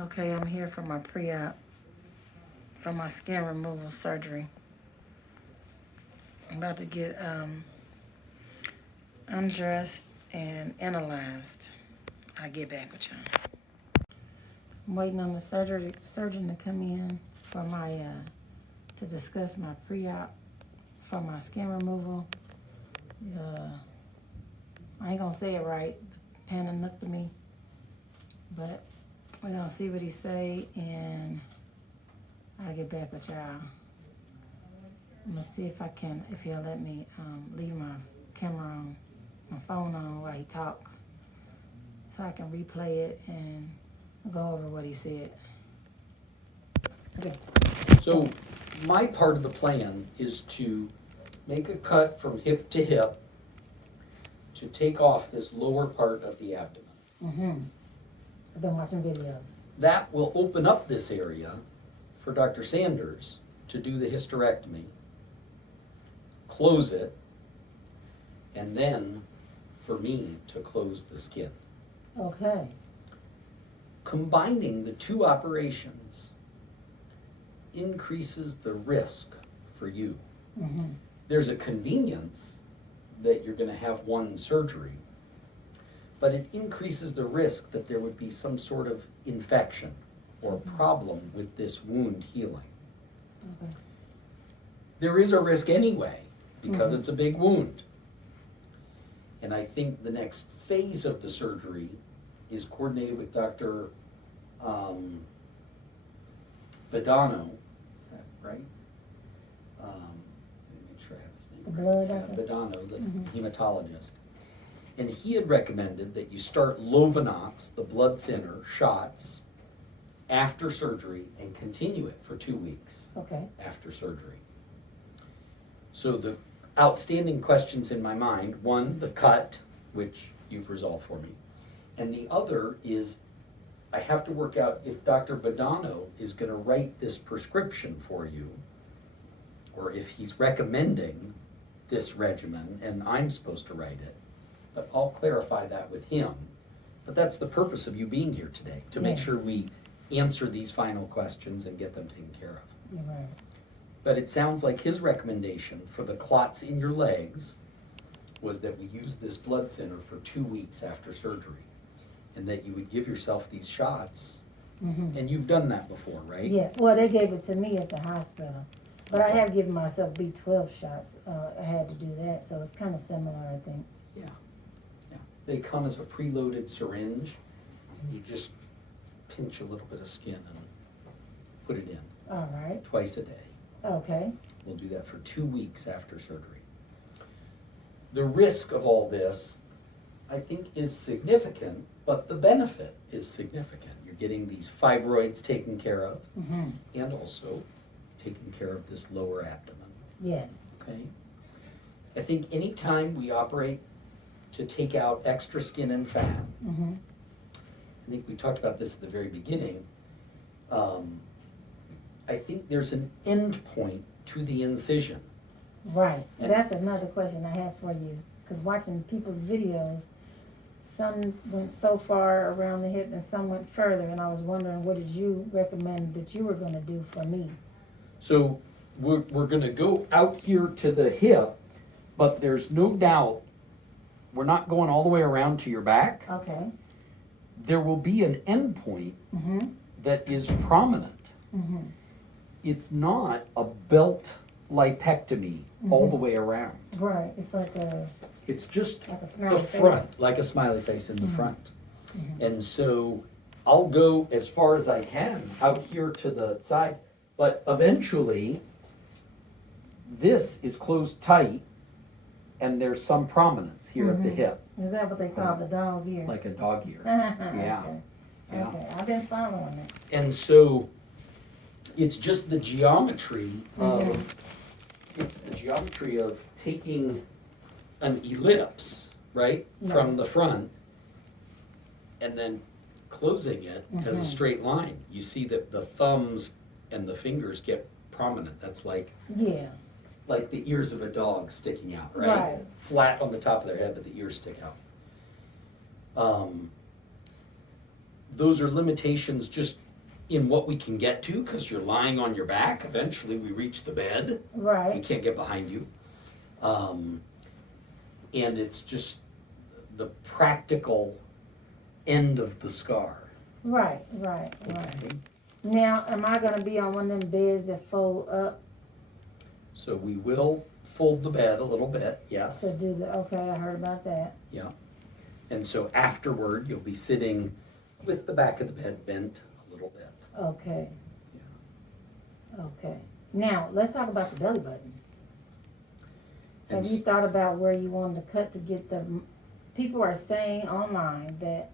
Okay, I'm here for my pre-op, for my skin removal surgery. I'm about to get undressed and analyzed. I'll get back with y'all. I'm waiting on the surgeon to come in for my, to discuss my pre-op for my skin removal. I ain't gonna say it right, the panniculectomy, but we're gonna see what he say, and I'll get back with y'all. I'm gonna see if he'll let me leave my camera on, my phone on while he talk, so I can replay it and go over what he said. Okay. So my part of the plan is to make a cut from hip to hip to take off this lower part of the abdomen. I've been watching videos. That will open up this area for Dr. Sanders to do the hysterectomy, close it, and then for me to close the skin. Okay. Combining the two operations increases the risk for you. There's a convenience that you're going to have one surgery, but it increases the risk that there would be some sort of infection or problem with this wound healing. Okay. There is a risk anyway, because it's a big wound. And I think the next phase of the surgery is coordinated with Dr. Badano. Is that right? Let me make sure I have his name The right. blood doctor? Badano, the hematologist. And he had recommended that you start Lovenox, the blood thinner, shots after surgery and continue it for 2 weeks Okay. after surgery. So the outstanding questions in my mind, one, the cut, which you've resolved for me, and the other is I have to work out if Dr. Badano is going to write this prescription for you, or if he's recommending this regimen and I'm supposed to write it. But I'll clarify that with him. But that's the purpose of you being here today, to make sure we answer these final questions and get them taken care of. You're right. But it sounds like his recommendation for the clots in your legs was that we use this blood thinner for 2 weeks after surgery, and that you would give yourself these shots. And you've done that before, right? Yeah, well, they gave it to me at the hospital, but I have given myself B12 shots. I had to do that, so it's kind of similar, I think. Yeah. They come as a preloaded syringe, and you just pinch a little bit of skin and put it in All right. twice a day. Okay. We'll do that for 2 weeks after surgery. The risk of all this, I think, is significant, but the benefit is significant. You're getting these fibroids taken care of, and also taking care of this lower abdomen. Yes. Okay? I think anytime we operate to take out extra skin and fat, I think we talked about this at the very beginning, I think there's an end point to the incision. Right. And That's another question I have for you, because watching people's videos, some went so far around the hip and some went further, and I was wondering, what did you recommend that you were going to do for me? So we're going to go out here to the hip, but there's no doubt we're not going all the way around to your back. Okay. There will be an end point that is prominent. It's not a belt lipectomy all the way around. Right. It's like a It's just Like a the smiley front, face. like a smiley face in the front. And so I'll go as far as I can out here to the side, but eventually this is closed tight and there's some prominence here at the hip, Is that what they call the dog ear? like a dog ear. Yeah. Yeah. Okay. I've been following it. And so it's just the geometry of, taking an ellipse, right, from the front and then closing it as a straight line. You see that the thumbs and the fingers get prominent. That's like the ears of a dog sticking out, right? Right. Flat on the top of their head, but the ears stick out. Those are limitations just in what we can get to, because you're lying on your back. Eventually, we reach the bed. We Right, can't get behind you. And it's just the practical end of the scar. right. Okay? Now, am I gonna be on one of them beds that fold up So we will fold the bed a little bit, to yes. do the, okay, I heard about that. Yeah. And so afterward, you'll be sitting with the back of the bed bent a little bit. Okay, Yeah. okay. Now, let's talk about the belly button. And Have you thought about where you want to cut to get the, people are saying online that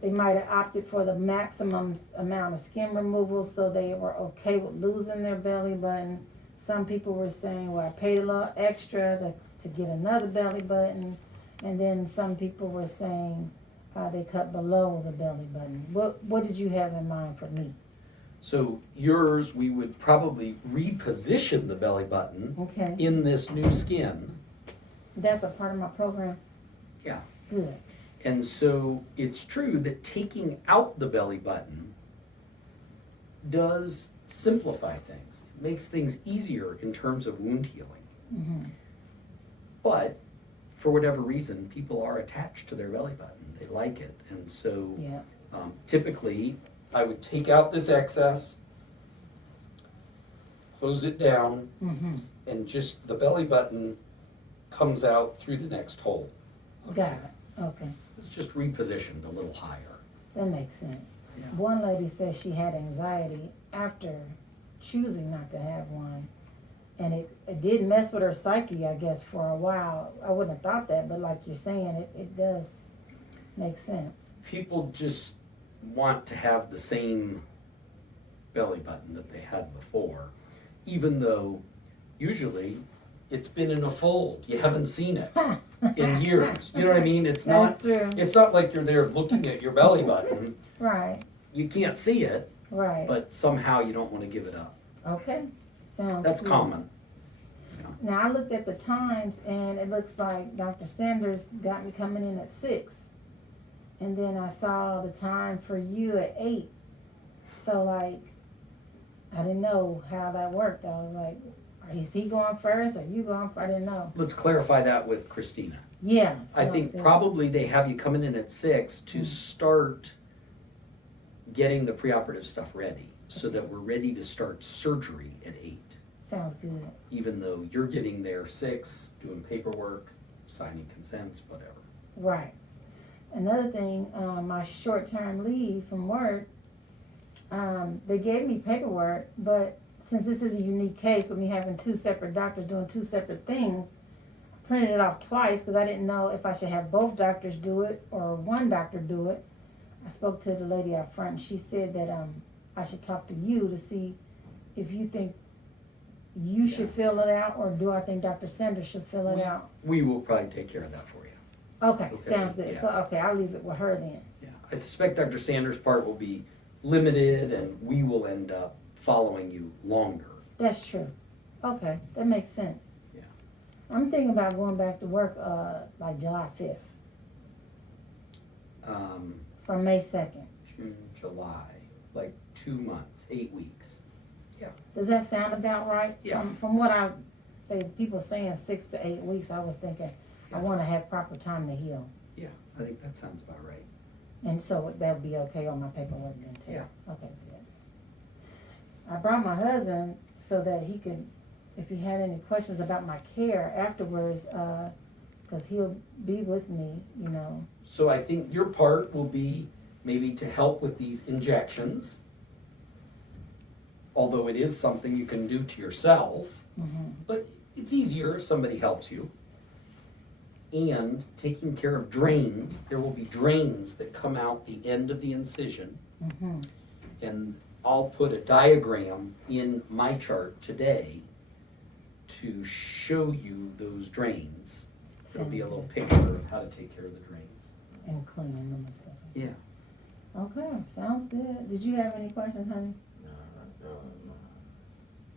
they might have opted for the maximum amount of skin removal, so they were okay with losing their belly button. Some people were saying, well, I paid a little extra to get another belly button. And then some people were saying they cut below the belly button. What did you have in mind for me? So yours, we would probably reposition the belly button Okay, in this new skin. that's a part of my program. Yeah. Good. And so it's true that taking out the belly button does simplify things. It makes things easier in terms of wound healing. Mm-hmm. But for whatever reason, people are attached to their belly button. They like it. And so Yeah. typically, I would take out this excess, close it down, Mm-hmm. and just the belly button comes out through the next hole. Got it. Okay. It's just repositioned a little higher. That makes sense. Yeah. One lady said she had anxiety after choosing not to have one. And it did mess with her psyche, I guess, for a while. I wouldn't have thought that, but like you're saying, it does make sense. People just want to have the same belly button that they had before, even though usually it's been in a fold. You haven't seen it in years. You know what I mean? It's not. That's true. It's not like you're there looking at your belly button. Right, You can't see it, right. but somehow you don't want to give it up. Okay. Sounds That's good. common. It's common. Now, I looked at the times, and it looks like Dr. Sanders got me coming in at 6. And then I saw the time for you at 8. So, like, I didn't know how that worked. I was like, is he going first or you going first? I didn't know. Let's clarify that with Christina. Yeah. I sounds think good. probably they have you coming in at 6 to start getting the preoperative stuff ready so that we're ready to start surgery at 8. Sounds good. Even though you're getting there 6, doing paperwork, signing consents, whatever. Right. Another thing, my short-term leave from work, they gave me paperwork, but since this is a unique case with me having 2 separate doctors doing 2 separate things, I printed it off twice because I didn't know if I should have both doctors do it or one doctor do it. I spoke to the lady up front, and she said that I should talk to you to see if you think you should fill it out, or do I think Dr. Sanders should fill it out? We will probably take care of that for you. Okay, Okay, sounds good. yeah. So, okay, I'll leave it with her then. Yeah, I suspect Dr. Sanders' part will be limited and we will end up following you longer. That's true. Okay, that makes sense. Yeah. I'm thinking about going back to work, like July 5th, from May 2nd. June, July, like 2 months, 8 weeks. Does that sound about right? Yeah. From what people saying 6 to 8 weeks, I was thinking I Yeah. want to have proper time to heal. Yeah, I think that sounds about right. And so that would be okay on my paperwork then too? Yeah. Okay, good. I brought my husband so that he could, if he had any questions about my care afterwards, because he'll be with me, you know. So I think your part will be maybe to help with these injections, although it is something you can do to yourself, but it's easier if somebody helps you. And taking care of drains. There will be drains that come out the end of the incision. And I'll put a diagram in my chart today to show you those drains. There'll be a little picture of how to take care of the drains. And cleaning them and stuff. Yeah. Okay, sounds good. Did you have any questions, honey?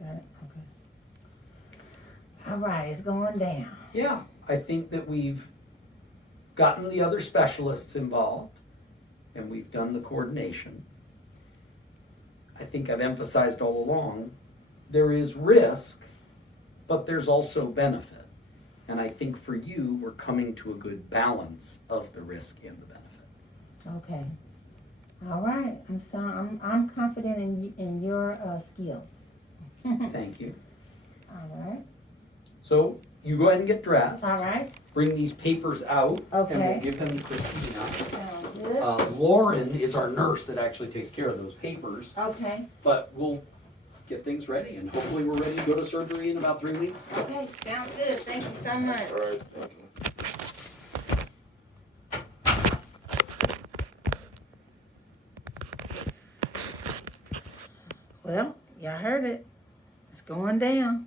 Got it, okay. All right, it's going down. Yeah, I think that we've gotten the other specialists involved and we've done the coordination. I think I've emphasized all along, there is risk, but there's also benefit. And I think for you, we're coming to a good balance of the risk and the benefit. Okay. All right. I'm confident in your skills. Thank you. All right. So you go ahead and get dressed. All right. Bring these papers out, and Okay. we'll give them to Christina. Sounds good. Lauren is our nurse that actually takes care of those papers, Okay. but we'll get things ready, and hopefully we're ready to go to surgery in about 3 weeks. Okay. Sounds good. Thank you so much. All right, thank you. Well, y'all heard it. It's going down.